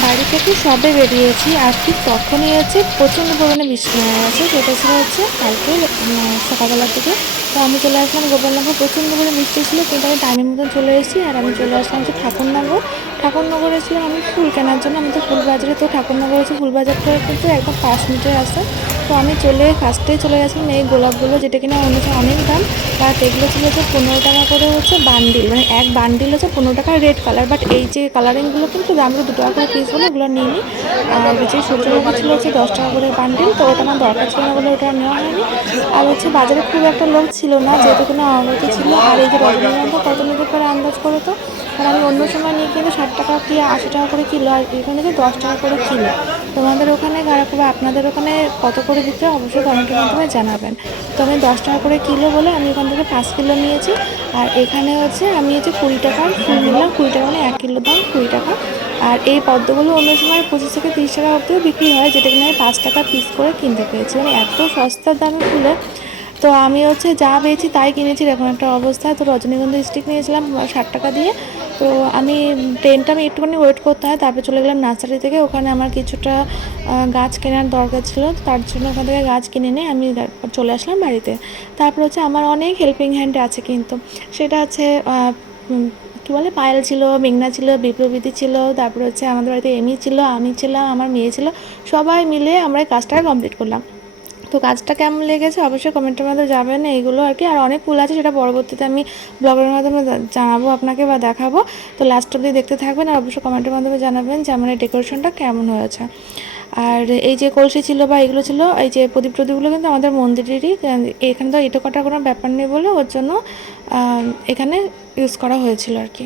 বাড়ি থেকে সবে বেরিয়েছি আর ঠিক তখনই হচ্ছে প্রচণ্ড পরিমাণে বৃষ্টি হয়ে গেছে। সেটা ছিল হচ্ছে কালকে সকালবেলার দিকে। তো আমি চলে আসলাম গোপালনগর, প্রচণ্ড পরিমাণে বৃষ্টি ছিল কিন্তু আমি টাইমের মতন চলে এসেছি। আর আমি চলে আসলাম হচ্ছে ঠাকুরনগর এসেছিলাম আমি ফুল কেনার জন্য। আমি তো ফুল বাজারে, তো ঠাকুরনগর হচ্ছে ফুল বাজারটা কিন্তু একদম 5 মিনিটের রাস্তা। তো আমি ফার্স্টেই চলে গেছিলাম এই গোলাপগুলো, যেটা কিনা অন্য অনেক দাম। বাট এগুলো ছিল হচ্ছে 15 টাকা করে হচ্ছে বান্ডিল, মানে এক বান্ডিল হচ্ছে 15 টাকা, রেড কালার। বাট এই যে কালারিংগুলো কিন্তু দামগুলো 2 টাকা করে পিস বলে ওগুলো নিইনি। আর যে সূর্যমুখী ছিল হচ্ছে 10 টাকা করে বান্ডিল, তো ওটা আমার দরকার ছিল না বলে ওটা নেওয়া হয়নি। আর হচ্ছে বাজারে খুব একটা লোক ছিল না, যেহেতু কোনো অবধি ছিল। আর এই যে রজনীগন্ধা কত নিতে পারে আন্দাজ করে তো, কারণ আমি অন্য সময় নিয়ে কিন্তু 60 টাকা কি 80 টাকা করে কিলো, আর এখানে যে 10 টাকা করে কিলো। তোমাদের ওখানে কারাকুবা আপনাদের ওখানে কত করে বিক্রি হয় অবশ্যই কমেন্টের মাধ্যমে জানাবেন। তো আমি 10 টাকা করে কিলো বলে আমি এখান থেকে 5 কিলো নিয়েছি। আর এখানে হচ্ছে আমি হচ্ছে 20 টাকার ফুল নিলাম, 20 টাকা মানে 1 কিলো দাম 20 টাকা। আর এই পদ্মগুলো অন্য সময় 25 থেকে 30 টাকা অবধিও বিক্রি হয়, যেটা কিনা আমি 5 টাকা পিস করে কিনতে পেরেছি, মানে এত সস্তার দামে ফুলে। তো আমি হচ্ছে যা পেয়েছি তাই কিনেছি এরকম একটা অবস্থা। তো রজনীগন্ধা স্টিক নিয়েছিলাম 60 টাকা দিয়ে। তো আমি ট্রেনটা আমি একটুখানি ওয়েট করতে হয়, তারপরে চলে গেলাম নার্সারি থেকে। ওখানে আমার কিছুটা গাছ কেনার দরকার ছিল, তার জন্য ওখান থেকে গাছ কিনে নিয়ে আমি চলে আসলাম বাড়িতে। তারপর হচ্ছে আমার অনেক হেল্পিং হ্যান্ড আছে কিন্তু, সেটা হচ্ছে কী বলে, পায়েল ছিল, মেঘনা ছিল, বিপ্লবীতি ছিল, তারপরে হচ্ছে আমাদের বাড়িতে এমি ছিল, আমি ছিলাম, আমার মেয়ে ছিল, সবাই মিলে আমরা এই কাজটা কমপ্লিট করলাম। তো কাজটা কেমন লেগেছে অবশ্যই কমেন্টের মধ্যে যাবেন। এইগুলো আর কি, আর অনেক ফুল আছে, সেটা পরবর্তীতে আমি ব্লগের মাধ্যমে জানাবো আপনাকে বা দেখাবো। তো লাস্ট অবধি দেখতে থাকবেন আর অবশ্যই কমেন্টের মাধ্যমে জানাবেন যে আমার এই ডেকোরেশনটা কেমন হয়েছে। আর এই যে কলসি ছিল বা এগুলো ছিল, এই যে প্রদীপগুলো কিন্তু আমাদের মন্দিরেরই, এখানে তো ইটো কাটার কোনো ব্যাপার নেই বলে ওর জন্য এখানে ইউজ করা হয়েছিল আর কি।